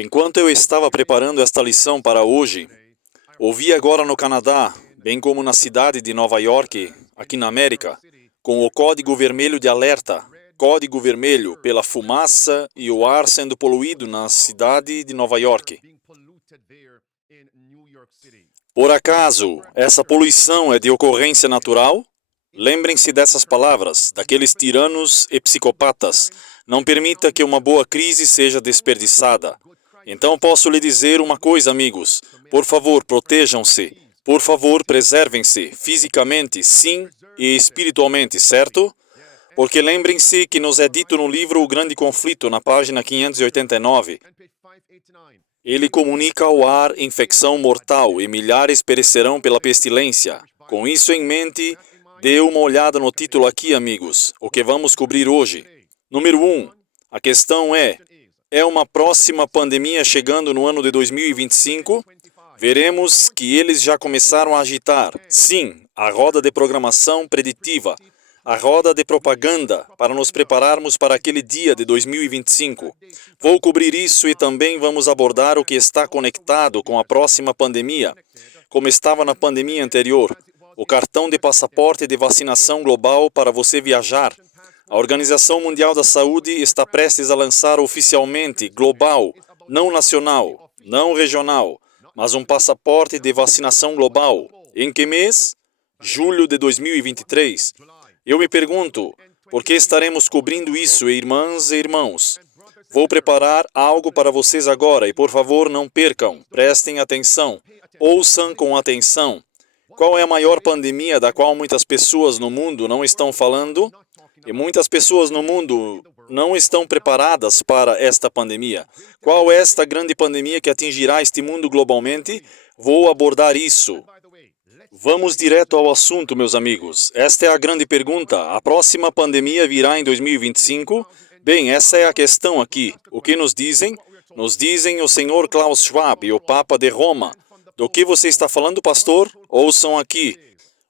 Enquanto eu estava preparando esta lição para hoje, ouvi agora no Canadá, bem como na cidade de Nova York, aqui na América, com o código vermelho de alerta, código vermelho pela fumaça e o ar sendo poluído na cidade de Nova York. Por acaso, essa poluição é de ocorrência natural? Lembrem-se dessas palavras, daqueles tiranos e psicopatas. Não permita que uma boa crise seja desperdiçada. Então posso lhe dizer uma coisa, amigos. Por favor, protejam-se. Por favor, preservem-se fisicamente, sim, e espiritualmente, certo? Porque lembrem-se que nos é dito no livro O Grande Conflito, na página 589. Ele comunica ao ar infecção mortal e milhares perecerão pela pestilência. Com isso em mente, dê uma olhada no título aqui, amigos, o que vamos cobrir hoje. Número 1. A questão é uma próxima pandemia chegando no ano de 2025? Veremos que eles já começaram a agitar, sim, a roda de programação preditiva, a roda de propaganda para nos prepararmos para aquele dia de 2025. Vou cobrir isso e também vamos abordar o que está conectado com a próxima pandemia, como estava na pandemia anterior, o cartão de passaporte de vacinação global para você viajar. A Organização Mundial da Saúde está prestes a lançar oficialmente, global, não nacional, não regional, mas um passaporte de vacinação global. Em que mês? Julho de 2023. Eu me pergunto, por que estaremos cobrindo isso, irmãs e irmãos? Vou preparar algo para vocês agora e, por favor, não percam, prestem atenção, ouçam com atenção. Qual é a maior pandemia da qual muitas pessoas no mundo não estão falando? E muitas pessoas no mundo não estão preparadas para esta pandemia. Qual é esta grande pandemia que atingirá este mundo globalmente? Vou abordar isso. Vamos direto ao assunto, meus amigos. Esta é a grande pergunta. A próxima pandemia virá em 2025? Bem, essa é a questão aqui. O que nos dizem? Nos dizem o senhor Klaus Schwab e o Papa de Roma. Do que você está falando, pastor? Ouçam aqui.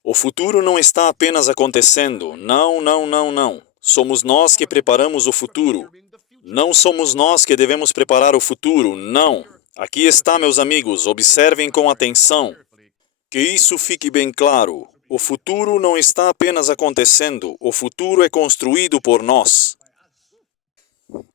O futuro não está apenas acontecendo. Não, não, não, não. Somos nós que preparamos o futuro. Não somos nós que devemos preparar o futuro. Não. Aqui está, meus amigos. Observem com atenção. Que isso fique bem claro. O futuro não está apenas acontecendo. O futuro é construído por nós.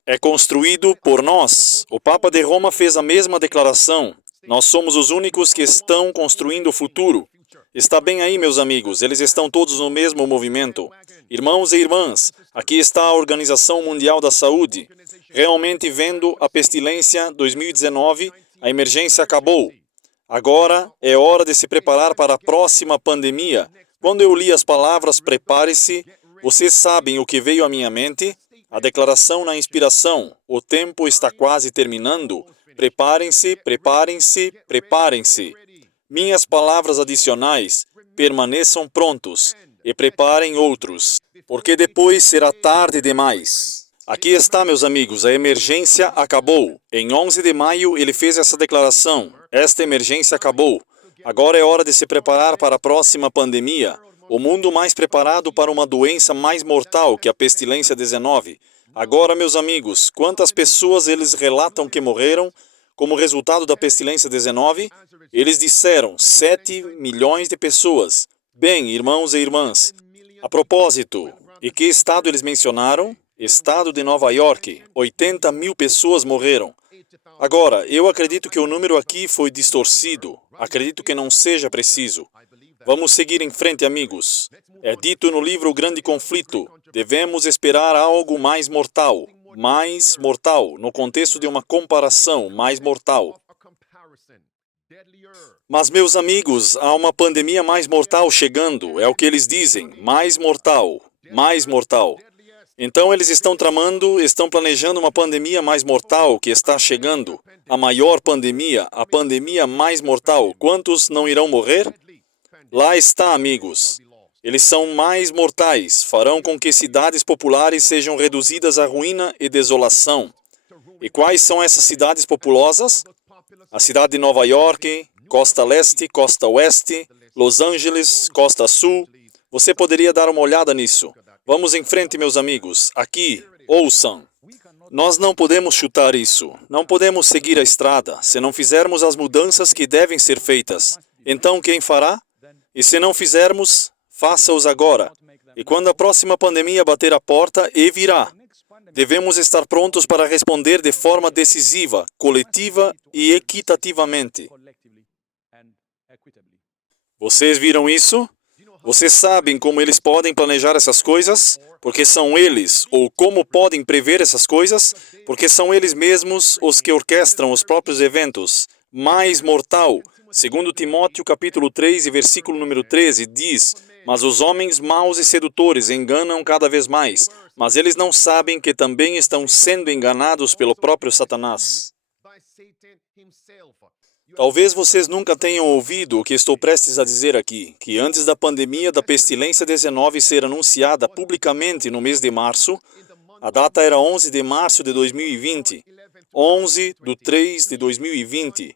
É construído por nós. O Papa de Roma fez a mesma declaração. Nós somos os únicos que estão construindo o futuro. Está bem aí, meus amigos, eles estão todos no mesmo movimento. Irmãos e irmãs, aqui está a Organização Mundial da Saúde. Realmente vendo a pestilência 2019, a emergência acabou. Agora é hora de se preparar para a próxima pandemia. Quando eu li as palavras prepare-se, vocês sabem o que veio à minha mente? A declaração na inspiração, o tempo está quase terminando. Preparem-se, preparem-se, preparem-se. Minhas palavras adicionais, permaneçam prontos e preparem outros, porque depois será tarde demais. Aqui está, meus amigos, a emergência acabou. Em 11 de maio ele fez essa declaração. Esta emergência acabou. Agora é hora de se preparar para a próxima pandemia. O mundo mais preparado para uma doença mais mortal que a pestilência 19. Agora, meus amigos, quantas pessoas eles relatam que morreram como resultado da pestilência 19? Eles disseram 7 milhões de pessoas. Bem, irmãos e irmãs, a propósito, e que estado eles mencionaram? Estado de Nova York, 80 mil pessoas morreram. Agora, eu acredito que o número aqui foi distorcido. Acredito que não seja preciso. Vamos seguir em frente, amigos. É dito no livro O Grande Conflito, devemos esperar algo mais mortal, no contexto de uma comparação mais mortal. Mas, meus amigos, há uma pandemia mais mortal chegando, é o que eles dizem, mais mortal, mais mortal. Então eles estão planejando uma pandemia mais mortal que está chegando. A maior pandemia, a pandemia mais mortal. Quantos não irão morrer? Lá está, amigos. Eles são mais mortais, farão com que cidades populares sejam reduzidas à ruína e desolação. E quais são essas cidades populosas? A cidade de Nova York, Costa Leste, Costa Oeste, Los Angeles, Costa Sul. Você poderia dar uma olhada nisso. Vamos em frente, meus amigos. Aqui, ouçam. Nós não podemos chutar isso. Não podemos seguir a estrada se não fizermos as mudanças que devem ser feitas. Então, quem fará? E se não fizermos, faça-os agora. E quando a próxima pandemia bater a porta, e virá, devemos estar prontos para responder de forma decisiva, coletiva e equitativamente. Vocês viram isso? Vocês sabem como eles podem planejar essas coisas? Porque são eles, ou como podem prever essas coisas? Porque são eles mesmos os que orquestram os próprios eventos. Mais mortal, segundo Timóteo capítulo 3 e versículo número 13, diz: mas os homens maus e sedutores enganam cada vez mais, mas eles não sabem que também estão sendo enganados pelo próprio Satanás. Talvez vocês nunca tenham ouvido o que estou prestes a dizer aqui, que antes da pandemia da pestilência 19 ser anunciada publicamente no mês de março, a data era 11 de março de 2020, 11/3/2020.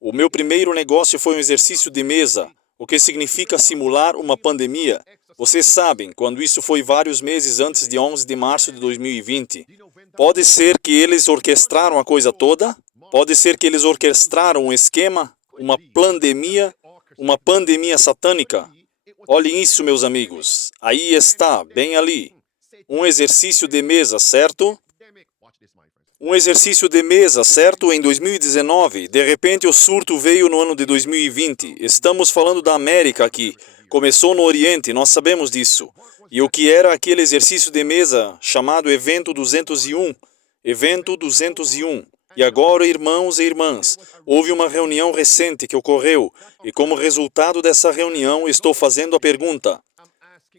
O meu primeiro negócio foi um exercício de mesa, o que significa simular uma pandemia. Vocês sabem, quando isso foi vários meses antes de 11 de março de 2020. Pode ser que eles orquestraram a coisa toda? Pode ser que eles orquestraram um esquema, uma pandemia satânica. Olhem isso, meus amigos. Aí está, bem ali. Um exercício de mesa, certo? Um exercício de mesa, certo? Em 2019. De repente, o surto veio no ano de 2020. Estamos falando da América aqui. Começou no Oriente, nós sabemos disso. E o que era aquele exercício de mesa chamado Evento 201? Evento 201. E agora, irmãos e irmãs, houve uma reunião recente que ocorreu, e como resultado dessa reunião, estou fazendo a pergunta.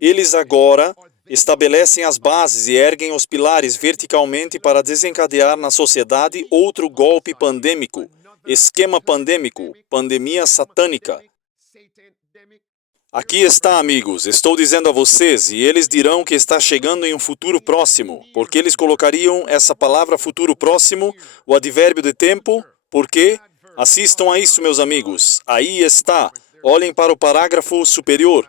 Eles agora estabelecem as bases e erguem os pilares verticalmente para desencadear na sociedade outro golpe pandêmico, esquema pandêmico, pandemia satânica. Aqui está, amigos, estou dizendo a vocês, e eles dirão que está chegando em um futuro próximo, porque eles colocariam essa palavra futuro próximo, o advérbio de tempo, porque, assistam a isso, meus amigos, aí está, olhem para o parágrafo superior,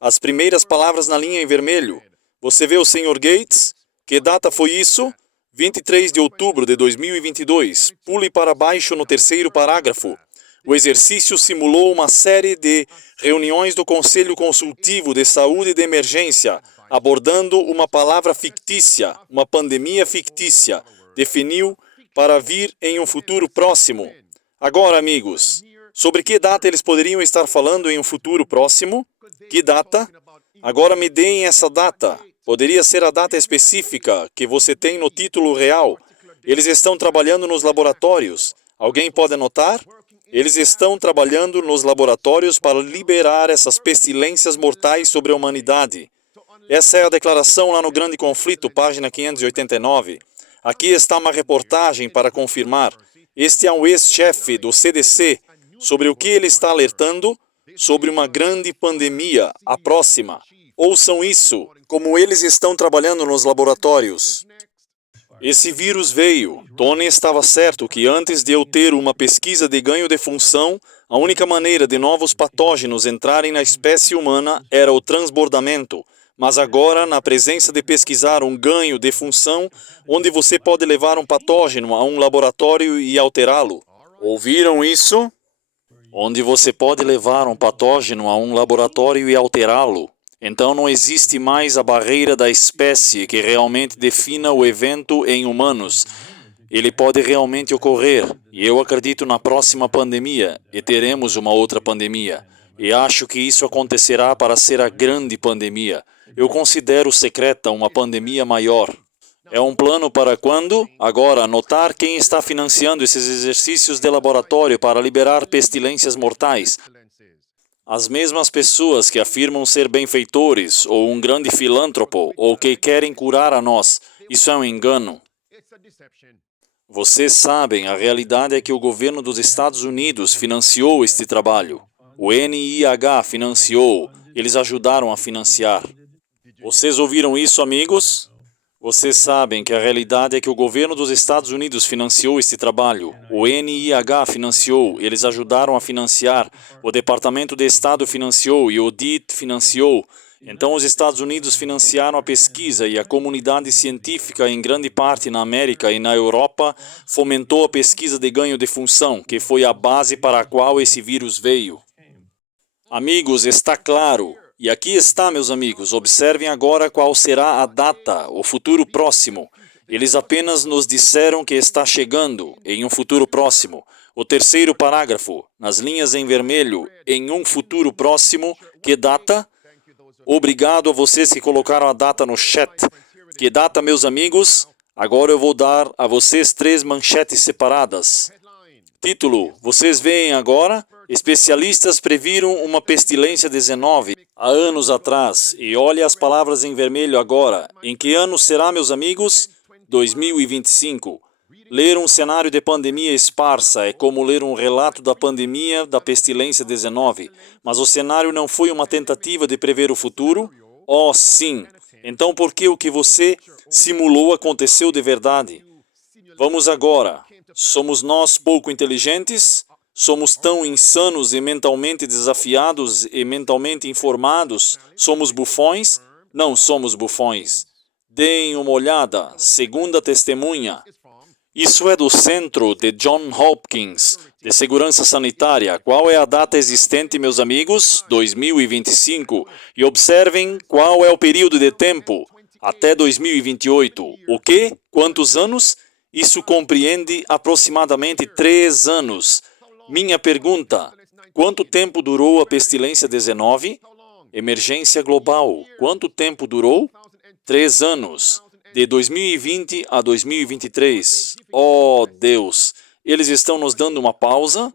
as primeiras palavras na linha em vermelho. Você vê o Sr. Gates? Que data foi isso? 23 de outubro de 2022. Pule para baixo no terceiro parágrafo. O exercício simulou uma série de reuniões do Conselho Consultivo de Saúde de Emergência, abordando uma palavra fictícia, uma pandemia fictícia. Definiu para vir em um futuro próximo. Agora, amigos, sobre que data eles poderiam estar falando em um futuro próximo? Que data? Agora me deem essa data. Poderia ser a data específica que você tem no título real. Eles estão trabalhando nos laboratórios. Alguém pode anotar? Eles estão trabalhando nos laboratórios para liberar essas pestilências mortais sobre a humanidade. Essa é a declaração lá no Grande Conflito, página 589. Aqui está uma reportagem para confirmar. Este é um ex-chefe do CDC. Sobre o que ele está alertando? Sobre uma grande pandemia, a próxima. Ouçam isso, como eles estão trabalhando nos laboratórios. Esse vírus veio. Tony estava certo que antes de eu ter uma pesquisa de ganho de função, a única maneira de novos patógenos entrarem na espécie humana era o transbordamento. Mas agora, na presença de pesquisar um ganho de função, onde você pode levar um patógeno a um laboratório e alterá-lo. Ouviram isso? Onde você pode levar um patógeno a um laboratório e alterá-lo. Então não existe mais a barreira da espécie que realmente defina o evento em humanos. Ele pode realmente ocorrer, e eu acredito na próxima pandemia, e teremos uma outra pandemia. E acho que isso acontecerá para ser a grande pandemia. Eu considero secreta uma pandemia maior. É um plano para quando? Agora, notar quem está financiando esses exercícios de laboratório para liberar pestilências mortais. As mesmas pessoas que afirmam ser benfeitores, ou um grande filântropo, ou que querem curar a nós. Isso é um engano. Vocês sabem, a realidade é que o governo dos Estados Unidos financiou este trabalho. O NIH financiou, eles ajudaram a financiar. Vocês ouviram isso, amigos? Vocês sabem que a realidade é que o governo dos Estados Unidos financiou este trabalho. O NIH financiou, eles ajudaram a financiar. O Departamento de Estado financiou e o DIT financiou. Então os Estados Unidos financiaram a pesquisa e a comunidade científica, em grande parte na América e na Europa, fomentou a pesquisa de ganho de função, que foi a base para a qual esse vírus veio. Amigos, está claro. E aqui está, meus amigos. Observem agora qual será a data, o futuro próximo. Eles apenas nos disseram que está chegando, em um futuro próximo. O terceiro parágrafo, nas linhas em vermelho, em um futuro próximo, que data? Obrigado a vocês que colocaram a data no chat. Que data, meus amigos? Agora eu vou dar a vocês 3 manchetes separadas. Título, vocês veem agora? Especialistas previram uma pestilência 19 há anos atrás. E olhe as palavras em vermelho agora. Em que ano será, meus amigos? 2025. Ler um cenário de pandemia esparsa é como ler um relato da pandemia da pestilência 19. Mas o cenário não foi uma tentativa de prever o futuro? Oh, sim. Então por que o que você simulou aconteceu de verdade? Vamos agora. Somos nós pouco inteligentes? Somos tão insanos e mentalmente desafiados e mentalmente informados? Somos bufões? Não somos bufões. Deem uma olhada, segunda testemunha. Isso é do Centro de Johns Hopkins, de Segurança Sanitária. Qual é a data existente, meus amigos? 2025. E observem qual é o período de tempo. Até 2028. O quê? Quantos anos? Isso compreende aproximadamente 3 anos. Minha pergunta, quanto tempo durou a pestilência 19? Emergência global, quanto tempo durou? 3 anos, de 2020 a 2023. Oh, Deus, eles estão nos dando uma pausa?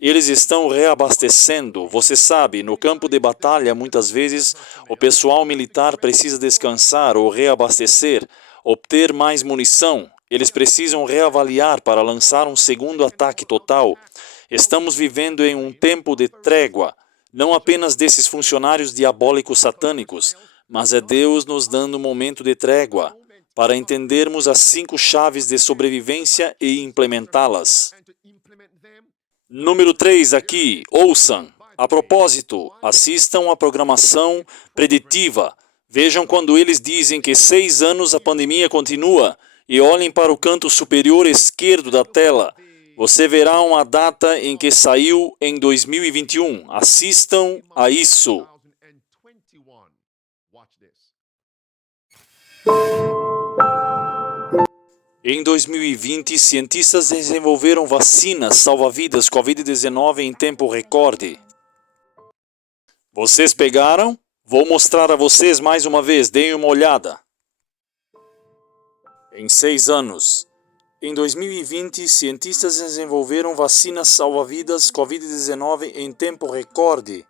Eles estão reabastecendo. Você sabe, no campo de batalha, muitas vezes, o pessoal militar precisa descansar ou reabastecer, obter mais munição. Eles precisam reavaliar para lançar um segundo ataque total. Estamos vivendo em um tempo de trégua, não apenas desses funcionários diabólicos satânicos, mas é Deus nos dando um momento de trégua para entendermos as 5 chaves de sobrevivência e implementá-las. Número 3 aqui, ouçam. A propósito, assistam à programação preditiva. Vejam quando eles dizem que 6 anos a pandemia continua e olhem para o canto superior esquerdo da tela. Você verá uma data em que saiu em 2021. Assistam a isso. Em 2020, cientistas desenvolveram vacinas salva-vidas Covid-19 em tempo recorde. Vocês pegaram? Vou mostrar a vocês mais uma vez. Deem uma olhada. Em 6 anos. Em 2020, cientistas desenvolveram vacinas salva-vidas Covid-19 em tempo recorde.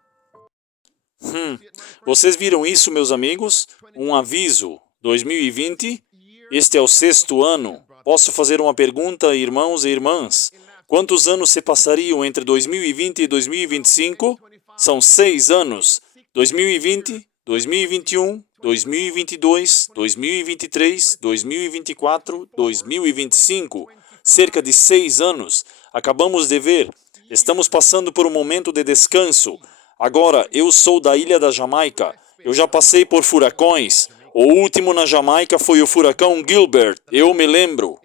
Vocês viram isso, meus amigos? Um aviso. 2020, este é o 6º ano. Posso fazer uma pergunta, irmãos e irmãs? Quantos anos se passariam entre 2020 e 2025? São 6 anos. 2020, 2021, 2022, 2023, 2024, 2025. Cerca de 6 anos. Acabamos de ver. Estamos passando por um momento de descanso. Agora, eu sou da ilha da Jamaica. Eu já passei por furacões. O último na Jamaica foi o furacão Gilbert. Eu me lembro.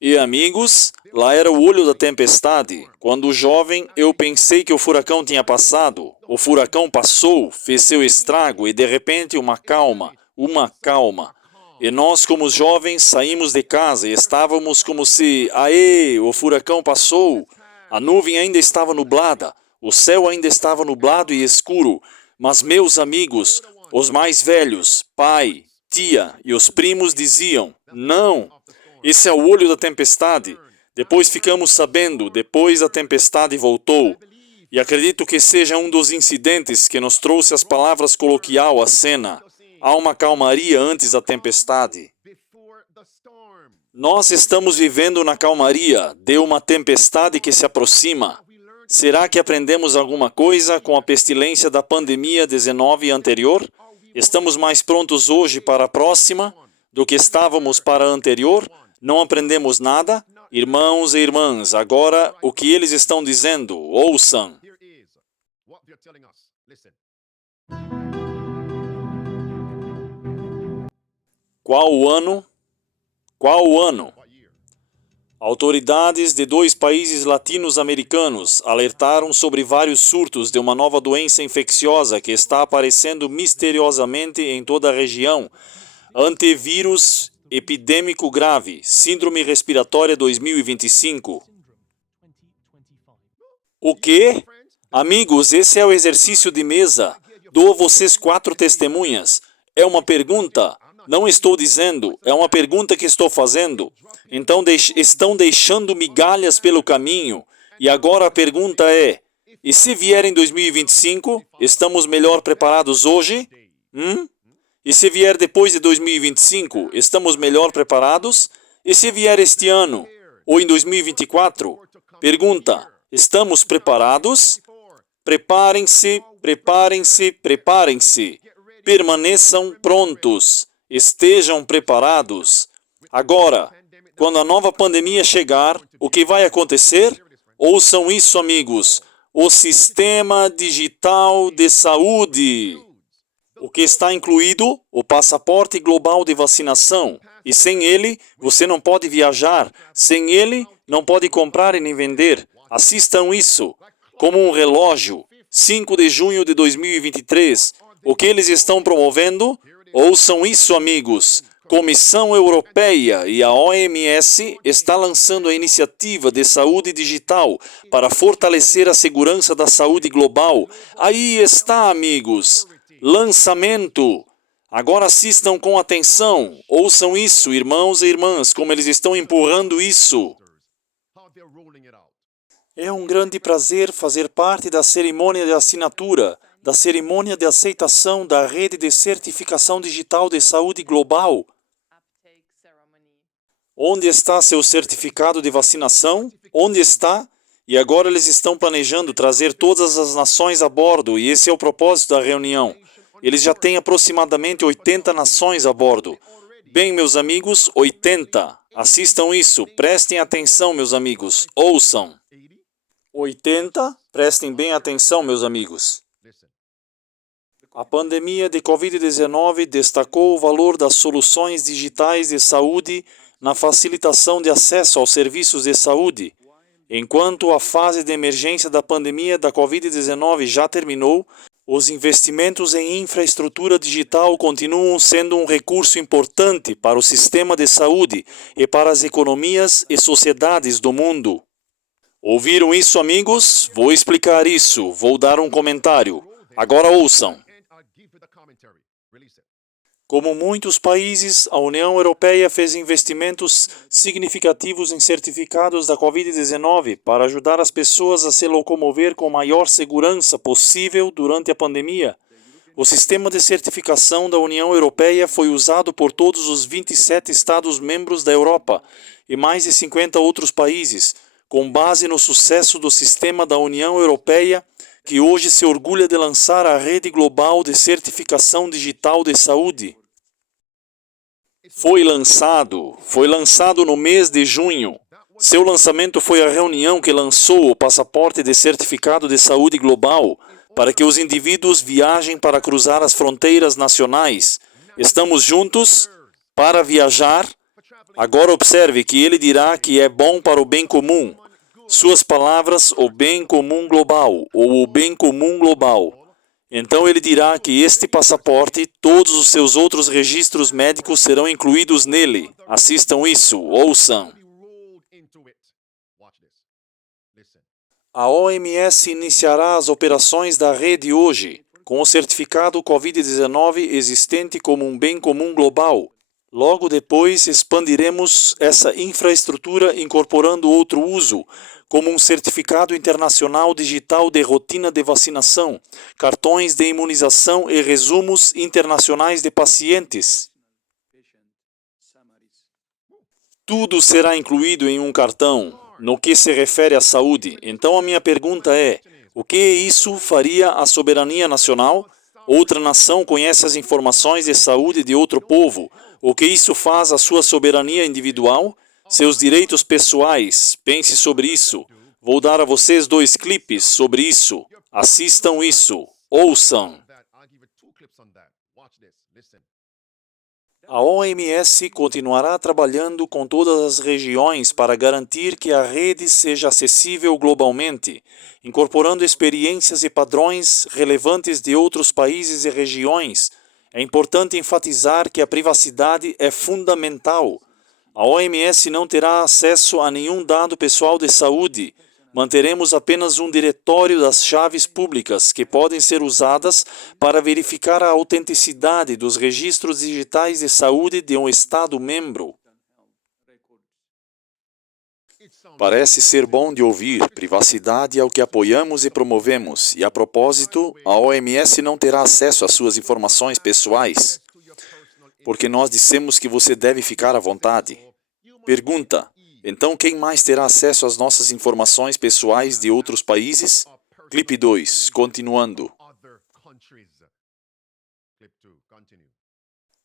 E amigos, lá era o olho da tempestade. Quando jovem, eu pensei que o furacão tinha passado. O furacão passou, fez seu estrago e de repente uma calma. E nós, como jovens, saímos de casa e estávamos como se, o furacão passou. A nuvem ainda estava nublada, o céu ainda estava nublado e escuro. Mas meus amigos, os mais velhos, pai, tia e os primos diziam, não, esse é o olho da tempestade. Depois ficamos sabendo, depois a tempestade voltou. E acredito que seja um dos incidentes que nos trouxe as palavras coloquial à cena. Há uma calmaria antes da tempestade. Nós estamos vivendo na calmaria de uma tempestade que se aproxima. Será que aprendemos alguma coisa com a pestilência da pandemia 19 anterior? Estamos mais prontos hoje para a próxima do que estávamos para a anterior? Não aprendemos nada? Irmãos e irmãs, agora o que eles estão dizendo, ouçam. Qual o ano? Qual o ano? Autoridades de 2 países latinos-americanos alertaram sobre vários surtos de uma nova doença infecciosa que está aparecendo misteriosamente em toda a região. Antivírus epidêmico grave, síndrome respiratória 2025. O quê? Amigos, esse é o exercício de mesa. Dou a vocês 4 testemunhas. É uma pergunta. Não estou dizendo, é uma pergunta que estou fazendo. Então estão deixando migalhas pelo caminho. E agora a pergunta é, e se vier em 2025, estamos melhor preparados hoje? E se vier depois de 2025, estamos melhor preparados? E se vier este ano, ou em 2024? Pergunta, estamos preparados? Preparem-se, preparem-se, preparem-se. Permaneçam prontos. Estejam preparados. Agora, quando a nova pandemia chegar, o que vai acontecer? Ouçam isso, amigos. O Sistema Digital de Saúde. O que está incluído? O passaporte global de vacinação. E sem ele, você não pode viajar. Sem ele, não pode comprar e nem vender. Assistam isso. Como um relógio. 5 de junho de 2023. O que eles estão promovendo? Ouçam isso, amigos. Comissão Europeia e a OMS está lançando a iniciativa de saúde digital para fortalecer a segurança da saúde global. Aí está, amigos. Lançamento. Agora assistam com atenção. Ouçam isso, irmãos e irmãs, como eles estão empurrando isso. É um grande prazer fazer parte da cerimônia de assinatura, da cerimônia de aceitação da rede de certificação digital de saúde global. Onde está seu certificado de vacinação? Onde está? E agora eles estão planejando trazer todas as nações a bordo, e esse é o propósito da reunião. Eles já têm aproximadamente 80 nações a bordo. Bem, meus amigos, 80. Assistam isso, prestem atenção, meus amigos, ouçam. 80? Prestem bem atenção, meus amigos. A pandemia de Covid-19 destacou o valor das soluções digitais de saúde na facilitação de acesso aos serviços de saúde. Enquanto a fase de emergência da pandemia da Covid-19 já terminou, os investimentos em infraestrutura digital continuam sendo um recurso importante para o sistema de saúde e para as economias e sociedades do mundo. Ouviram isso, amigos? Vou explicar isso, vou dar um comentário. Agora ouçam. Como muitos países, a União Europeia fez investimentos significativos em certificados da Covid-19 para ajudar as pessoas a se locomover com maior segurança possível durante a pandemia. O sistema de certificação da União Europeia foi usado por todos os 27 Estados-membros da Europa e mais de 50 outros países, com base no sucesso do sistema da União Europeia, que hoje se orgulha de lançar a rede global de certificação digital de saúde. Foi lançado no mês de junho. Seu lançamento foi a reunião que lançou o passaporte de certificado de saúde global para que os indivíduos viajem para cruzar as fronteiras nacionais. Estamos juntos para viajar. Agora observe que ele dirá que é bom para o bem comum. Suas palavras, o bem comum global, ou o bem comum global. Então ele dirá que este passaporte, todos os seus outros registros médicos serão incluídos nele. Assistam isso, ouçam. A OMS iniciará as operações da rede hoje, com o certificado Covid-19 existente como um bem comum global. Logo depois, expandiremos essa infraestrutura incorporando outro uso, como um certificado internacional digital de rotina de vacinação, cartões de imunização e resumos internacionais de pacientes. Tudo será incluído em um cartão, no que se refere à saúde. Então a minha pergunta é, o que isso faria à soberania nacional? Outra nação conhece as informações de saúde de outro povo. O que isso faz à sua soberania individual? Seus direitos pessoais, pense sobre isso. Vou dar a vocês 2 clipes sobre isso. Assistam isso. Ouçam. A OMS continuará trabalhando com todas as regiões para garantir que a rede seja acessível globalmente, incorporando experiências e padrões relevantes de outros países e regiões. É importante enfatizar que a privacidade é fundamental. A OMS não terá acesso a nenhum dado pessoal de saúde. Manteremos apenas um diretório das chaves públicas que podem ser usadas para verificar a autenticidade dos registros digitais de saúde de um Estado-membro. Parece ser bom de ouvir. Privacidade é o que apoiamos e promovemos. E, a propósito, a OMS não terá acesso às suas informações pessoais, porque nós dissemos que você deve ficar à vontade. Pergunta: então quem mais terá acesso às nossas informações pessoais de outros países? Clipe 2, continuando.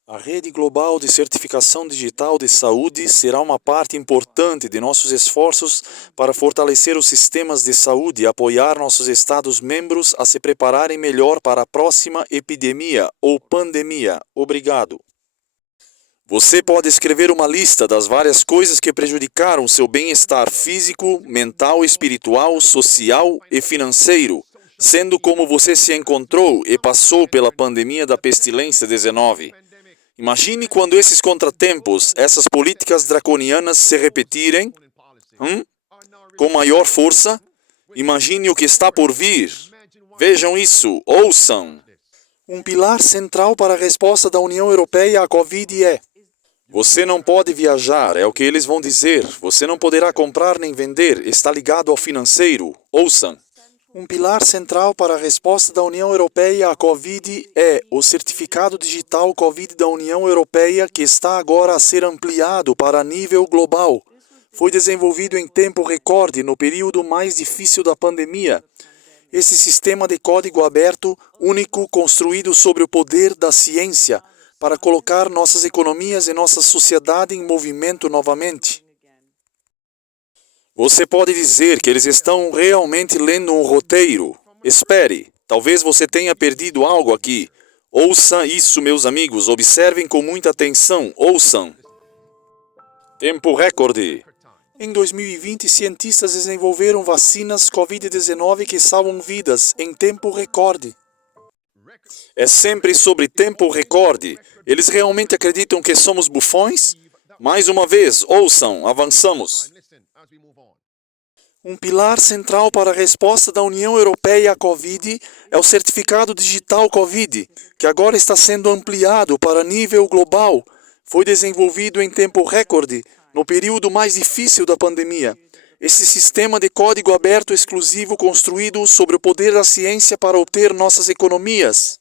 A rede global de certificação digital de saúde será uma parte importante de nossos esforços para fortalecer os sistemas de saúde e apoiar nossos Estados-membros a se prepararem melhor para a próxima epidemia ou pandemia. Obrigado. Você pode escrever uma lista das várias coisas que prejudicaram seu bem-estar físico, mental, espiritual, social e financeiro, sendo como você se encontrou e passou pela pandemia da pestilência 19. Imagine quando esses contratempos, essas políticas draconianas se repetirem, com maior força. Imagine o que está por vir. Vejam isso, ouçam. Um pilar central para a resposta da União Europeia à Covid é: você não pode viajar, é o que eles vão dizer. Você não poderá comprar nem vender, está ligado ao financeiro. Ouçam. Um pilar central para a resposta da União Europeia à Covid é o certificado digital Covid da União Europeia, que está agora a ser ampliado para nível global. Foi desenvolvido em tempo recorde no período mais difícil da pandemia. Esse sistema de código aberto, único, construído sobre o poder da ciência, para colocar nossas economias e nossa sociedade em movimento novamente. Você pode dizer que eles estão realmente lendo um roteiro. Espere, talvez você tenha perdido algo aqui. Ouça isso, meus amigos, observem com muita atenção, ouçam. Tempo recorde. Em 2020, cientistas desenvolveram vacinas Covid-19 que salvam vidas em tempo recorde. É sempre sobre tempo recorde. Eles realmente acreditam que somos bufões? Mais uma vez, ouçam, avançamos. Um pilar central para a resposta da União Europeia à Covid é o certificado digital Covid, que agora está sendo ampliado para nível global. Foi desenvolvido em tempo recorde, no período mais difícil da pandemia. Esse sistema de código aberto exclusivo construído sobre o poder da ciência para obter nossas economias.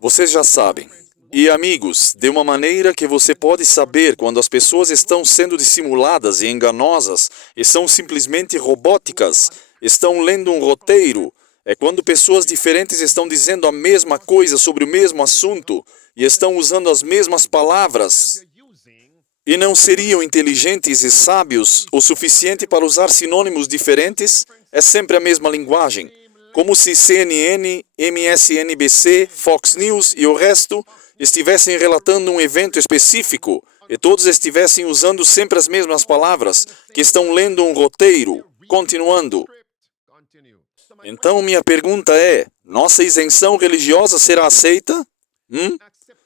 Vocês já sabem. E, amigos, de uma maneira que você pode saber quando as pessoas estão sendo dissimuladas e enganosas e são simplesmente robóticas, estão lendo um roteiro, é quando pessoas diferentes estão dizendo a mesma coisa sobre o mesmo assunto e estão usando as mesmas palavras. E não seriam inteligentes e sábios o suficiente para usar sinônimos diferentes? É sempre a mesma linguagem. Como se CNN, MSNBC, Fox News e o resto estivessem relatando um evento específico e todos estivessem usando sempre as mesmas palavras, que estão lendo um roteiro, continuando. Então, minha pergunta é: nossa isenção religiosa será aceita?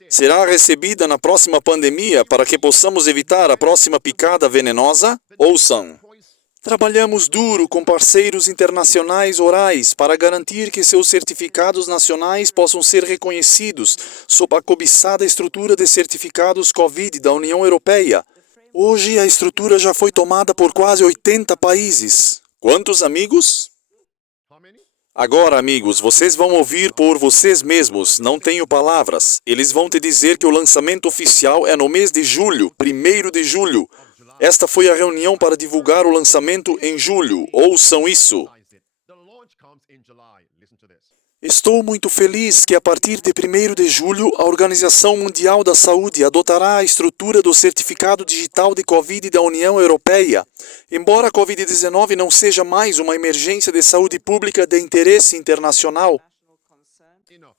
Será recebida na próxima pandemia para que possamos evitar a próxima picada venenosa? Ouçam. Trabalhamos duro com parceiros internacionais orais para garantir que seus certificados nacionais possam ser reconhecidos sob a cobiçada estrutura de certificados Covid da União Europeia. Hoje, a estrutura já foi tomada por quase 80 países. Quantos, amigos? Agora, amigos, vocês vão ouvir por vocês mesmos, não tenho palavras. Eles vão te dizer que o lançamento oficial é no mês de julho, 1º de julho. Esta foi a reunião para divulgar o lançamento em julho. Ouçam isso. Estou muito feliz que a partir de 1º de julho a Organização Mundial da Saúde adotará a estrutura do Certificado Digital de Covid da União Europeia. Embora a Covid-19 não seja mais uma emergência de saúde pública de interesse internacional,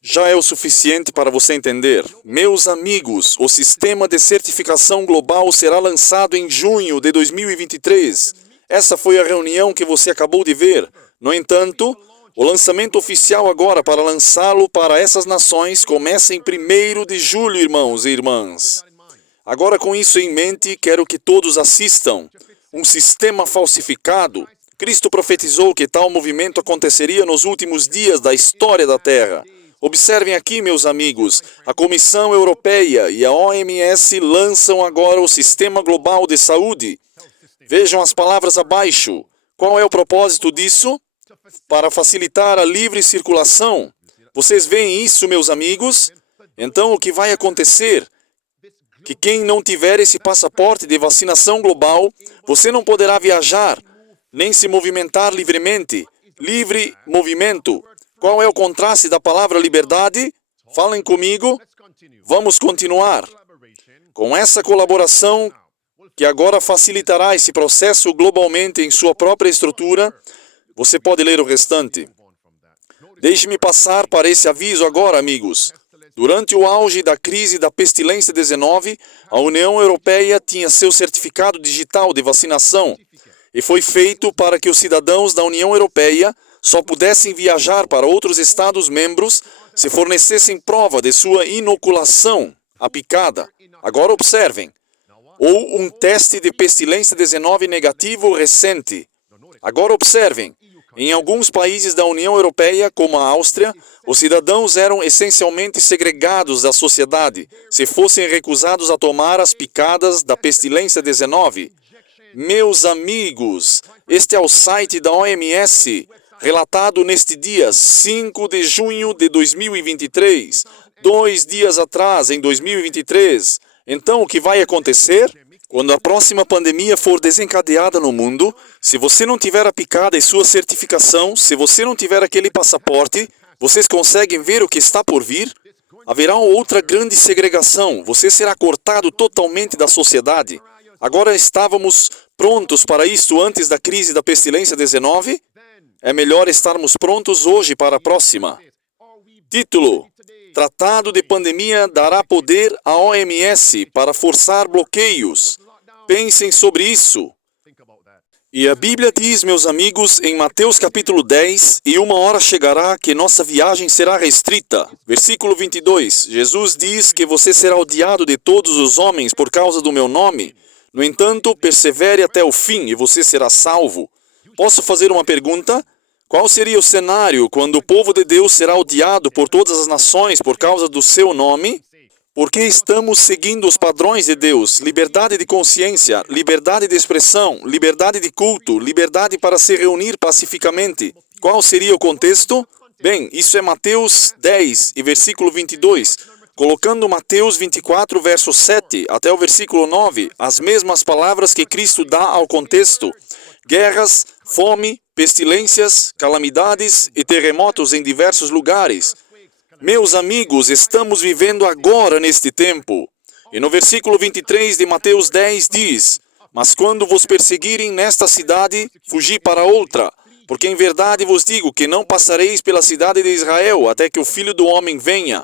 Já é o suficiente para você entender. Meus amigos, o sistema de certificação global será lançado em junho de 2023. Essa foi a reunião que você acabou de ver. No entanto, o lançamento oficial agora para lançá-lo para essas nações começa em 1º de julho, irmãos e irmãs. Agora, com isso em mente, quero que todos assistam. Um sistema falsificado. Cristo profetizou que tal movimento aconteceria nos últimos dias da história da Terra. Observem aqui, meus amigos, a Comissão Europeia e a OMS lançam agora o Sistema Global de Saúde. Vejam as palavras abaixo. Qual é o propósito disso? Para facilitar a livre circulação. Vocês veem isso, meus amigos? Então, o que vai acontecer? Que quem não tiver esse passaporte de vacinação global, você não poderá viajar, nem se movimentar livremente. Livre movimento. Qual é o contraste da palavra liberdade? Falem comigo. Vamos continuar. Com essa colaboração, que agora facilitará esse processo globalmente em sua própria estrutura, você pode ler o restante. Deixe-me passar para esse aviso agora, amigos. Durante o auge da crise da pestilência 19, a União Europeia tinha seu certificado digital de vacinação e foi feito para que os cidadãos da União Europeia só pudessem viajar para outros Estados-membros se fornecessem prova de sua inoculação, a picada. Agora observem. Ou um teste de pestilência 19 negativo recente. Agora observem. Em alguns países da União Europeia, como a Áustria, os cidadãos eram essencialmente segregados da sociedade se fossem recusados a tomar as picadas da pestilência 19. Meus amigos, este é o site da OMS, relatado neste dia 5 de junho de 2023, 2 dias atrás, em 2023. Então, o que vai acontecer? Quando a próxima pandemia for desencadeada no mundo, se você não tiver a picada e sua certificação, se você não tiver aquele passaporte, vocês conseguem ver o que está por vir? Haverá outra grande segregação, você será cortado totalmente da sociedade. Agora estávamos prontos para isto antes da crise da pestilência 19? É melhor estarmos prontos hoje para a próxima. Título: Tratado de Pandemia dará poder à OMS para forçar bloqueios. Pensem sobre isso. E a Bíblia diz, meus amigos, em Mateus capítulo 10, e uma hora chegará que nossa viagem será restrita. Versículo 22, Jesus diz que você será odiado de todos os homens por causa do meu nome. No entanto, persevere até o fim e você será salvo. Posso fazer uma pergunta? Qual seria o cenário quando o povo de Deus será odiado por todas as nações por causa do seu nome? Porque estamos seguindo os padrões de Deus, liberdade de consciência, liberdade de expressão, liberdade de culto, liberdade para se reunir pacificamente. Qual seria o contexto? Bem, isso é Mateus 10 e versículo 22. Colocando Mateus 24, verso 7 até o versículo 9, as mesmas palavras que Cristo dá ao contexto. Guerras, fome, pestilências, calamidades e terremotos em diversos lugares. Meus amigos, estamos vivendo agora neste tempo. E no versículo 23 de Mateus 10 diz: Mas quando vos perseguirem nesta cidade, fugi para outra, porque em verdade vos digo que não passareis pela cidade de Israel até que o Filho do Homem venha.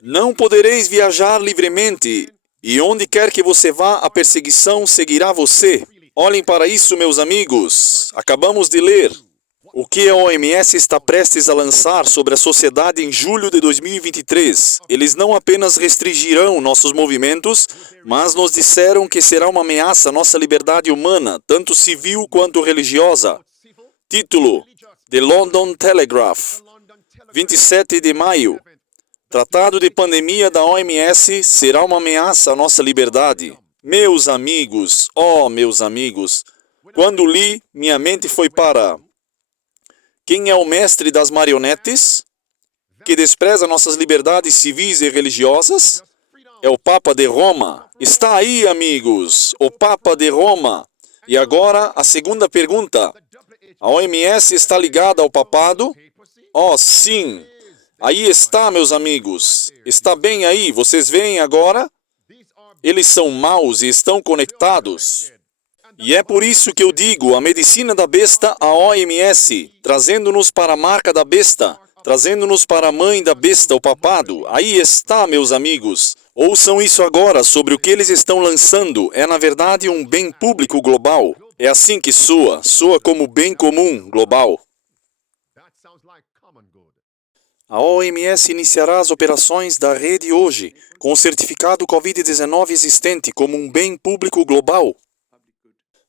Não podereis viajar livremente, e onde quer que você vá, a perseguição seguirá você. Olhem para isso, meus amigos. Acabamos de ler o que a OMS está prestes a lançar sobre a sociedade em julho de 2023. Eles não apenas restringirão nossos movimentos, mas nos disseram que será uma ameaça à nossa liberdade humana, tanto civil quanto religiosa. Título: The London Telegraph, 27 de maio. Tratado de pandemia da OMS será uma ameaça à nossa liberdade. Meus amigos, meus amigos, quando li, minha mente foi para: quem é o mestre das marionetes? Que despreza nossas liberdades civis e religiosas? É o Papa de Roma. Está aí, amigos, o Papa de Roma. E agora, a segunda pergunta. A OMS está ligada ao papado? Sim. Aí está, meus amigos. Está bem aí, vocês veem agora? Eles são maus e estão conectados. E é por isso que eu digo, a medicina da besta, a OMS, trazendo-nos para a marca da besta, trazendo-nos para a mãe da besta, o papado. Aí está, meus amigos. Ouçam isso agora sobre o que eles estão lançando. É, na verdade, um bem público global. É assim que soa. Soa como bem comum global. A OMS iniciará as operações da rede hoje, com o certificado Covid-19 existente como um bem público global.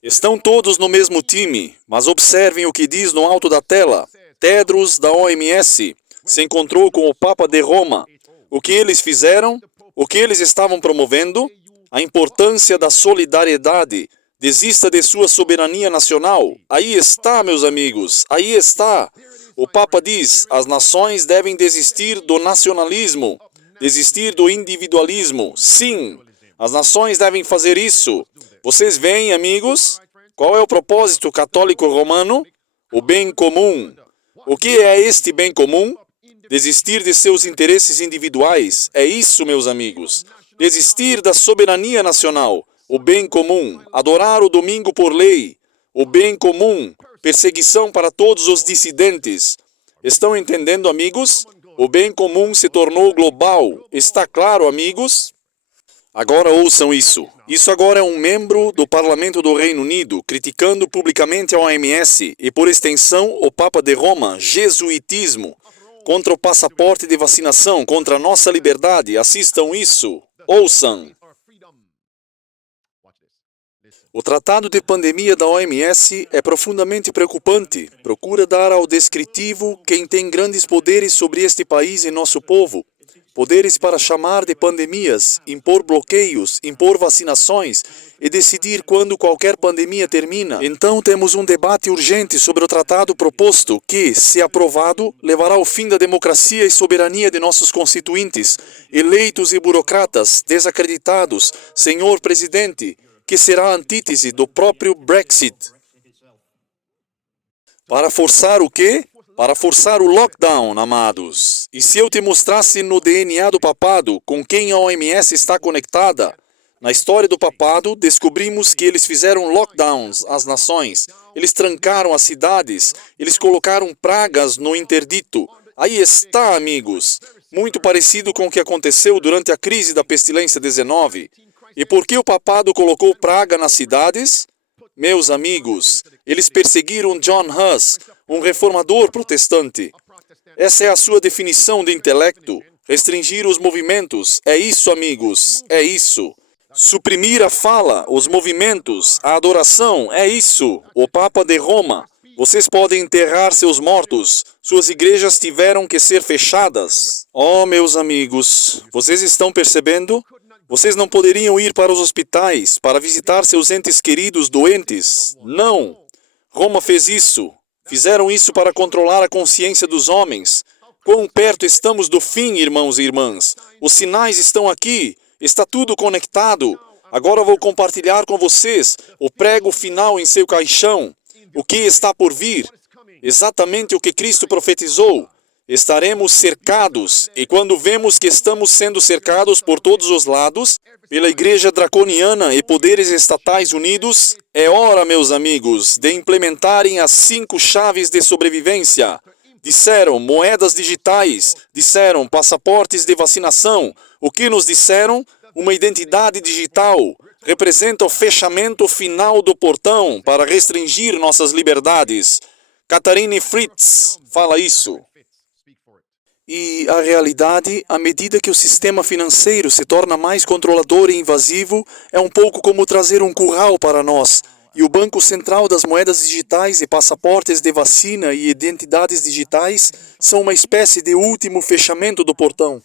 Estão todos no mesmo time, mas observem o que diz no alto da tela. Tedros, da OMS, se encontrou com o Papa de Roma. O que eles fizeram? O que eles estavam promovendo? A importância da solidariedade. Desista de sua soberania nacional. Aí está, meus amigos, aí está. O Papa diz, as nações devem desistir do nacionalismo, desistir do individualismo. Sim, as nações devem fazer isso. Vocês veem, amigos? Qual é o propósito católico romano? O bem comum. O que é este bem comum? Desistir de seus interesses individuais. É isso, meus amigos. Desistir da soberania nacional. O bem comum. Adorar o domingo por lei. O bem comum. Perseguição para todos os dissidentes. Estão entendendo, amigos? O bem comum se tornou global. Está claro, amigos? Agora ouçam isso. Isso agora é um membro do Parlamento do Reino Unido criticando publicamente a OMS e, por extensão, o Papa de Roma, jesuitismo, contra o passaporte de vacinação, contra a nossa liberdade. Assistam isso. Ouçam. O tratado de pandemia da OMS é profundamente preocupante. Procura dar ao descritivo quem tem grandes poderes sobre este país e nosso povo. Poderes para chamar de pandemias, impor bloqueios, impor vacinações e decidir quando qualquer pandemia termina. Então temos um debate urgente sobre o tratado proposto que, se aprovado, levará ao fim da democracia e soberania de nossos constituintes, eleitos e burocratas, desacreditados, senhor presidente, que será a antítese do próprio Brexit. Para forçar o quê? Para forçar o lockdown, amados. E se eu te mostrasse no DNA do papado com quem a OMS está conectada? Na história do papado, descobrimos que eles fizeram lockdowns às nações. Eles trancaram as cidades. Eles colocaram pragas no interdito. Aí está, amigos. Muito parecido com o que aconteceu durante a crise da pestilência 19. E por que o papado colocou praga nas cidades? Meus amigos, eles perseguiram John Hus, um reformador protestante. Essa é a sua definição de intelecto. Restringir os movimentos. É isso, amigos. É isso. Suprimir a fala, os movimentos, a adoração. É isso. O Papa de Roma. Vocês podem enterrar seus mortos. Suas igrejas tiveram que ser fechadas. Oh, meus amigos, vocês estão percebendo? Vocês não poderiam ir para os hospitais para visitar seus entes queridos doentes? Não. Roma fez isso. Fizeram isso para controlar a consciência dos homens. Quão perto estamos do fim, irmãos e irmãs. Os sinais estão aqui. Está tudo conectado. Agora vou compartilhar com vocês o prego final em seu caixão. O que está por vir? Exatamente o que Cristo profetizou. Estaremos cercados, e quando vemos que estamos sendo cercados por todos os lados, pela igreja draconiana e poderes estatais unidos, é hora, meus amigos, de implementarem as 5 chaves de sobrevivência. Disseram moedas digitais, disseram passaportes de vacinação. O que nos disseram? Uma identidade digital. Representa o fechamento final do portão para restringir nossas liberdades. Katharine Fritz fala isso. E a realidade, à medida que o sistema financeiro se torna mais controlador e invasivo, é um pouco como trazer um curral para nós. E o Banco Central das moedas digitais e passaportes de vacina e identidades digitais são uma espécie de último fechamento do portão.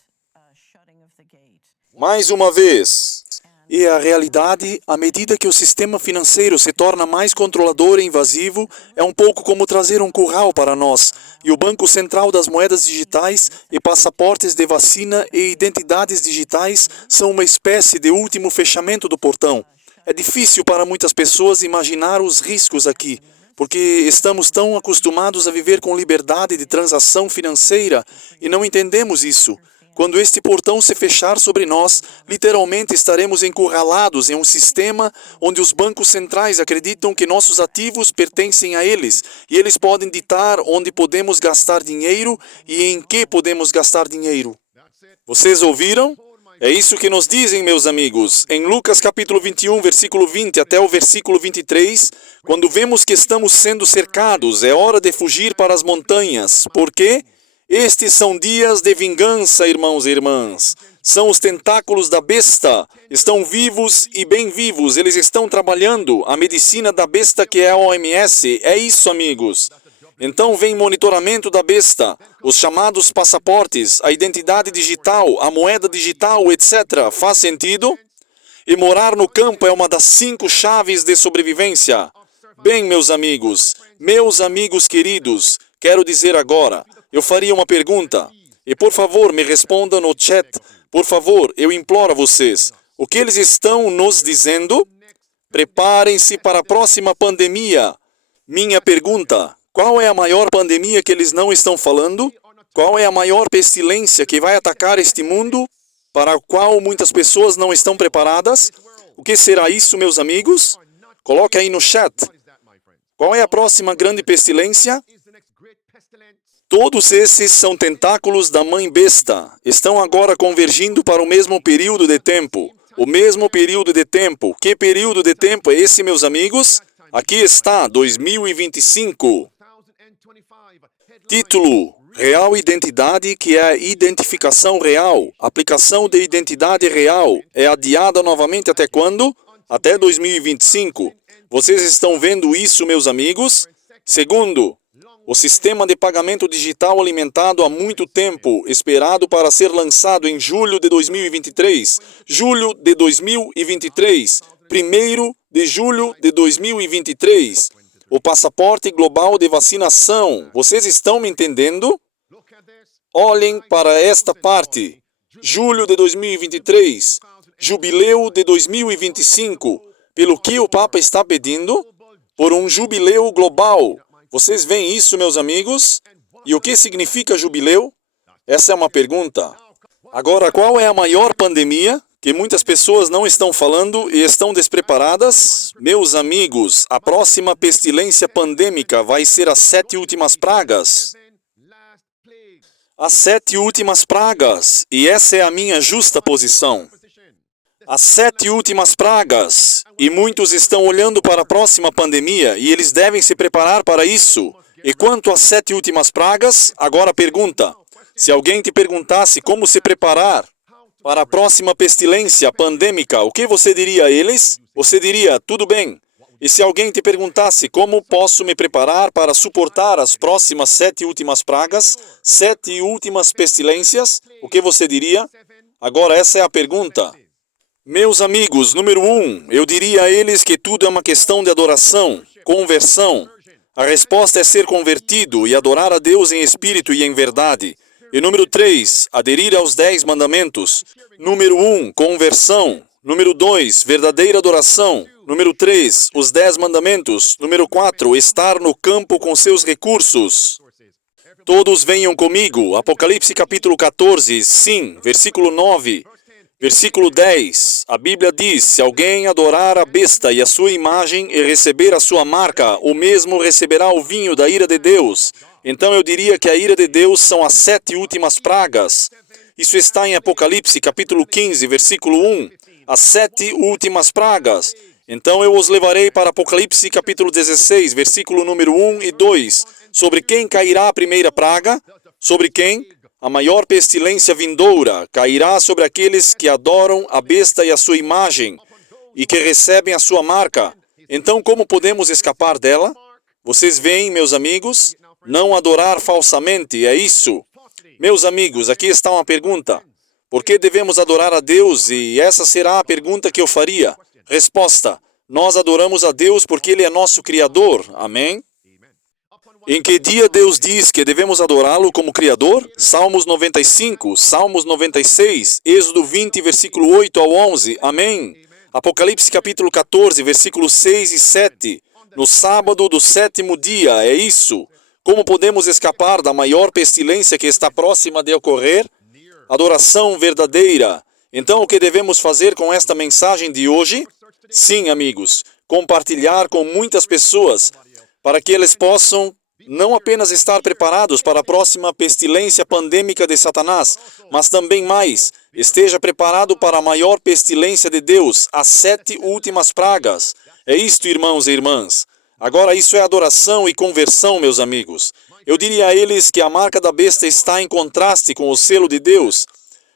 Mais uma vez. E a realidade, à medida que o sistema financeiro se torna mais controlador e invasivo, é um pouco como trazer um curral para nós. E o Banco Central das moedas digitais e passaportes de vacina e identidades digitais são uma espécie de último fechamento do portão. É difícil para muitas pessoas imaginar os riscos aqui. porque estamos tão acostumados a viver com liberdade de transação financeira e não entendemos isso. Quando este portão se fechar sobre nós, literalmente estaremos encurralados em um sistema onde os bancos centrais acreditam que nossos ativos pertencem a eles e eles podem ditar onde podemos gastar dinheiro e em que podemos gastar dinheiro. Vocês ouviram? É isso que nos dizem, meus amigos, em Lucas capítulo 21, versículo 20 até o versículo 23, quando vemos que estamos sendo cercados, é hora de fugir para as montanhas. Por quê? Estes são dias de vingança, irmãos e irmãs. São os tentáculos da besta. Estão vivos e bem vivos. Eles estão trabalhando. A medicina da besta que é a OMS. É isso, amigos. Então vem monitoramento da besta, os chamados passaportes, a identidade digital, a moeda digital, etc. Faz sentido? E morar no campo é uma das 5 chaves de sobrevivência. Bem, meus amigos queridos, quero dizer agora, eu faria uma pergunta. E por favor, me respondam no chat. Por favor, eu imploro a vocês. O que eles estão nos dizendo? Preparem-se para a próxima pandemia. Minha pergunta. Qual é a maior pandemia que eles não estão falando? Qual é a maior pestilência que vai atacar este mundo, para a qual muitas pessoas não estão preparadas? O que será isso, meus amigos? Coloque aí no chat. Qual é a próxima grande pestilência? Todos esses são tentáculos da mãe besta. Estão agora convergindo para o mesmo período de tempo. O mesmo período de tempo. Que período de tempo é esse, meus amigos? Aqui está, 2025. Título: Real Identidade, que é a identificação real. Aplicação de identidade real é adiada novamente até quando? Até 2025. Vocês estão vendo isso, meus amigos? Segundo, o sistema de pagamento digital alimentado há muito tempo, esperado para ser lançado em julho de 2023. Julho de 2023. 1º de julho de 2023. O passaporte global de vacinação. Vocês estão me entendendo? Olhem para esta parte. Julho de 2023. Jubileu de 2025. Pelo que o Papa está pedindo? Por um jubileu global. Vocês veem isso, meus amigos? E o que significa jubileu? Essa é uma pergunta. Agora, qual é a maior pandemia que muitas pessoas não estão falando e estão despreparadas? Meus amigos, a próxima pestilência pandêmica vai ser as 7 últimas pragas. As 7 últimas pragas. E essa é a minha justa posição. As 7 últimas pragas. E muitos estão olhando para a próxima pandemia e eles devem se preparar para isso. E quanto às 7 últimas pragas, agora pergunta. Se alguém te perguntasse como se preparar para a próxima pestilência pandêmica, o que você diria a eles? Você diria, tudo bem. E se alguém te perguntasse como posso me preparar para suportar as próximas 7 últimas pragas, 7 últimas pestilências, o que você diria? Agora essa é a pergunta. Meus amigos, número 1, eu diria a eles que tudo é uma questão de adoração, conversão. A resposta é ser convertido e adorar a Deus em espírito e em verdade. E número 3, aderir aos 10 mandamentos. Número 1, conversão. Número 2, verdadeira adoração. Número 3, os 10 mandamentos. Número 4, estar no campo com seus recursos. Todos venham comigo. Apocalipse capítulo 14, sim, versículo 9. Versículo 10, a Bíblia diz, se alguém adorar a besta e a sua imagem e receber a sua marca, o mesmo receberá o vinho da ira de Deus. Então eu diria que a ira de Deus são as 7 últimas pragas. Isso está em Apocalipse capítulo 15, versículo 1, as 7 últimas pragas. Então eu os levarei para Apocalipse capítulo 16, versículo número 1 e 2. Sobre quem cairá a primeira praga? Sobre quem? A maior pestilência vindoura cairá sobre aqueles que adoram a besta e a sua imagem e que recebem a sua marca. Então, como podemos escapar dela? Vocês veem, meus amigos? Não adorar falsamente, é isso. Meus amigos, aqui está uma pergunta. Por que devemos adorar a Deus? E essa será a pergunta que eu faria. Resposta. Nós adoramos a Deus porque Ele é nosso Criador. Amém? Em que dia Deus diz que devemos adorá-lo como Criador? Salmos 95, Salmos 96, Êxodo 20, versículo 8 ao 11. Amém? Apocalipse capítulo 14, versículos 6 e 7. No sábado do 7º dia, é isso? Como podemos escapar da maior pestilência que está próxima de ocorrer? Adoração verdadeira. Então, o que devemos fazer com esta mensagem de hoje? Sim, amigos, compartilhar com muitas pessoas, para que eles possam não apenas estar preparados para a próxima pestilência pandêmica de Satanás, mas também mais, esteja preparado para a maior pestilência de Deus, as 7 últimas pragas. É isto, irmãos e irmãs. Agora, isso é adoração e conversão, meus amigos. Eu diria a eles que a marca da besta está em contraste com o selo de Deus.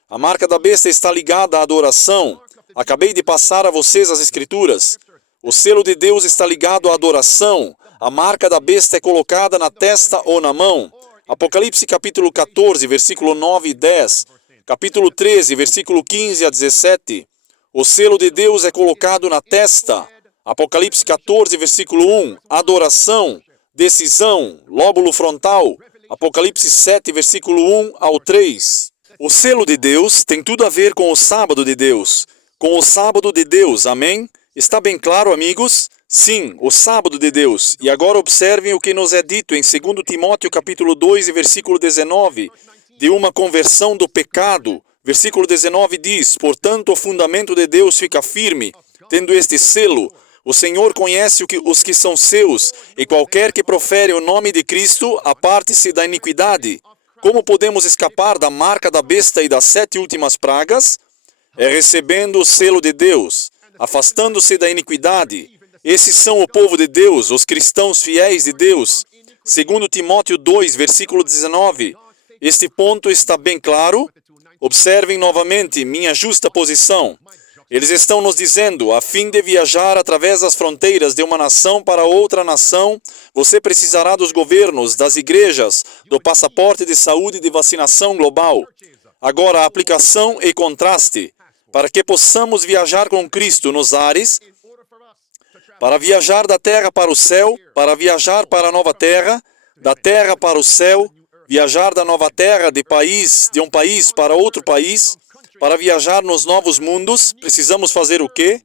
A marca da besta está ligada à adoração. Acabei de passar a vocês as Escrituras. O selo de Deus está ligado à adoração. A marca da besta é colocada na testa ou na mão. Apocalipse capítulo 14, versículo 9 e 10. Capítulo 13, versículo 15 a 17. O selo de Deus é colocado na testa. Apocalipse 14, versículo 1. Adoração, decisão, lóbulo frontal. Apocalipse 7, versículo 1 ao 3. O selo de Deus tem tudo a ver com o sábado de Deus. Com o sábado de Deus, amém? Está bem claro, amigos? Sim, o sábado de Deus. E agora observem o que nos é dito em 2 Timóteo capítulo 2 e versículo 19, de uma conversão do pecado. Versículo 19 diz: portanto, o fundamento de Deus fica firme, tendo este selo. O Senhor conhece os que são seus, e qualquer que profere o nome de Cristo, aparte-se da iniquidade. Como podemos escapar da marca da besta e das 7 últimas pragas? É recebendo o selo de Deus, afastando-se da iniquidade. Esses são o povo de Deus, os cristãos fiéis de Deus. 2 Timóteo 2, versículo 19. Este ponto está bem claro? Observem novamente minha justa posição. Eles estão nos dizendo, a fim de viajar através das fronteiras de uma nação para outra nação, você precisará dos governos, das igrejas, do passaporte de saúde e de vacinação global. Agora, a aplicação e contraste. Para que possamos viajar com Cristo nos ares, para viajar da terra para o céu, para viajar para a nova terra, da terra para o céu, viajar da nova terra de um país para outro país, para viajar nos novos mundos, precisamos fazer o quê?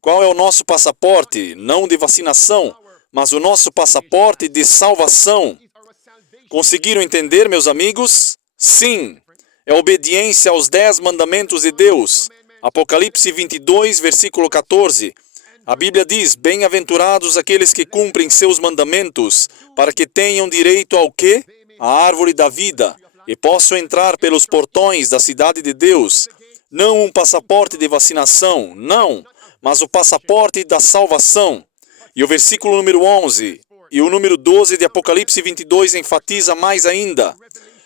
Qual é o nosso passaporte? Não de vacinação, mas o nosso passaporte de salvação. Conseguiram entender, meus amigos? Sim, é obediência aos 10 mandamentos de Deus. Apocalipse 22, versículo 14. A Bíblia diz, bem-aventurados aqueles que cumprem seus mandamentos, para que tenham direito ao quê? A árvore da vida, e possam entrar pelos portões da cidade de Deus. Não um passaporte de vacinação, não, mas o passaporte da salvação. E o versículo número 11 e o número 12 de Apocalipse 22 enfatiza mais ainda.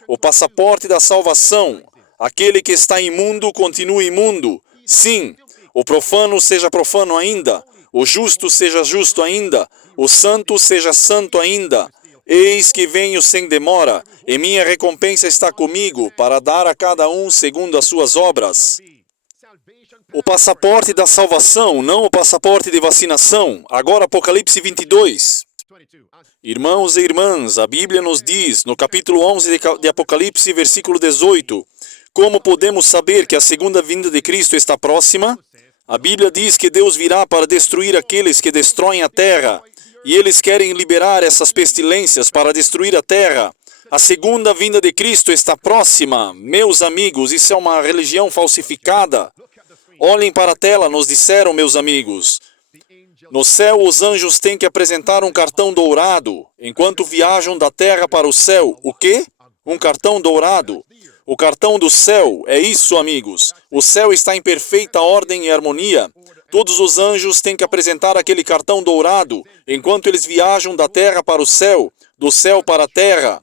O passaporte da salvação. Aquele que está imundo, continue imundo. Sim, o profano seja profano ainda. O justo seja justo ainda. O santo seja santo ainda. Eis que venho sem demora, e minha recompensa está comigo, para dar a cada um segundo as suas obras. O passaporte da salvação, não o passaporte de vacinação. Agora Apocalipse 22. Irmãos e irmãs, a Bíblia nos diz, no capítulo 11 de Apocalipse, versículo 18, como podemos saber que a segunda vinda de Cristo está próxima? A Bíblia diz que Deus virá para destruir aqueles que destroem a terra. E eles querem liberar essas pestilências para destruir a terra. A segunda vinda de Cristo está próxima. Meus amigos, isso é uma religião falsificada. Olhem para a tela, nos disseram, meus amigos. No céu, os anjos têm que apresentar um cartão dourado, enquanto viajam da terra para o céu. O quê? Um cartão dourado. O cartão do céu, é isso, amigos. O céu está em perfeita ordem e harmonia. Todos os anjos têm que apresentar aquele cartão dourado, enquanto eles viajam da terra para o céu, do céu para a terra.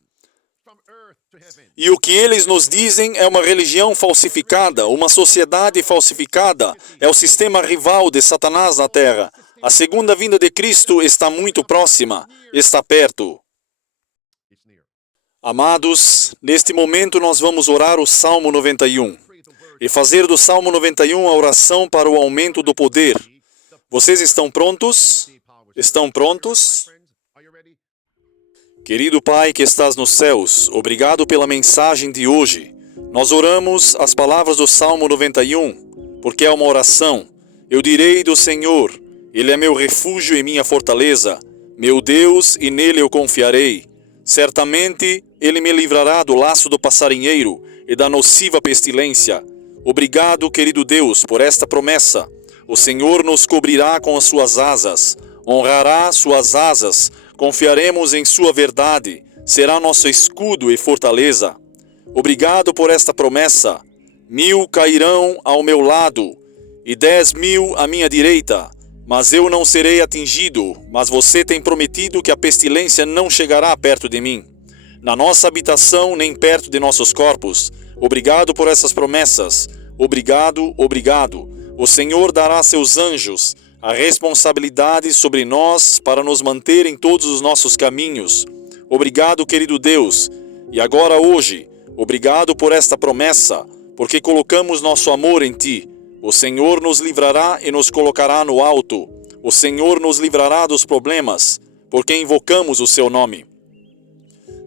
E o que eles nos dizem é uma religião falsificada, uma sociedade falsificada. É o sistema rival de Satanás na terra. A segunda vinda de Cristo está muito próxima, está perto. Amados, neste momento nós vamos orar o Salmo 91. E fazer do Salmo 91 a oração para o aumento do poder. Vocês estão prontos? Estão prontos? Querido Pai que estás nos céus, obrigado pela mensagem de hoje. Nós oramos as palavras do Salmo 91, porque é uma oração. Eu direi do Senhor, Ele é meu refúgio e minha fortaleza, Meu Deus, e nele eu confiarei. Certamente ele me livrará do laço do passarinheiro e da nociva pestilência. Obrigado, querido Deus, por esta promessa. O Senhor nos cobrirá com as suas asas, honrará suas asas, confiaremos em sua verdade, será nosso escudo e fortaleza. Obrigado por esta promessa. 1000 cairão ao meu lado e 10.000 à minha direita, mas eu não serei atingido, mas você tem prometido que a pestilência não chegará perto de mim, na nossa habitação nem perto de nossos corpos. Obrigado por essas promessas. Obrigado, obrigado. O Senhor dará a seus anjos a responsabilidade sobre nós para nos manter em todos os nossos caminhos. Obrigado, querido Deus. E agora hoje, obrigado por esta promessa, porque colocamos nosso amor em Ti. O Senhor nos livrará e nos colocará no alto. O Senhor nos livrará dos problemas, porque invocamos o Seu nome.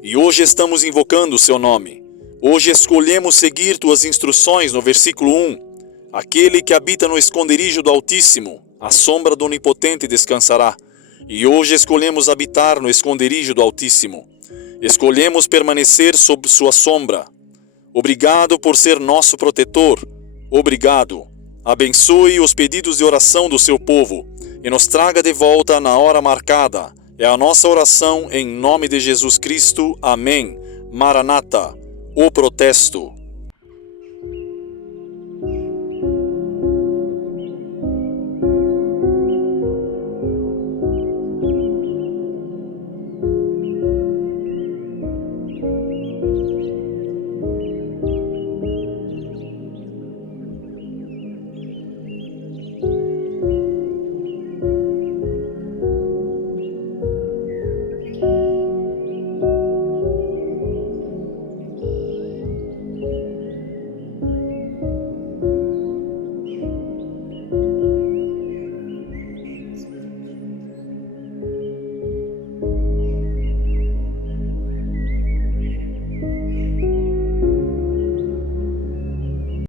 E hoje estamos invocando o Seu nome. Hoje escolhemos seguir Tuas instruções no versículo 1. Aquele que habita no esconderijo do Altíssimo, à sombra do Onipotente descansará. E hoje escolhemos habitar no esconderijo do Altíssimo. Escolhemos permanecer sob sua sombra. Obrigado por ser nosso protetor. Obrigado. Abençoe os pedidos de oração do seu povo e nos traga de volta na hora marcada. É a nossa oração em nome de Jesus Cristo. Amém. Maranata. O protesto.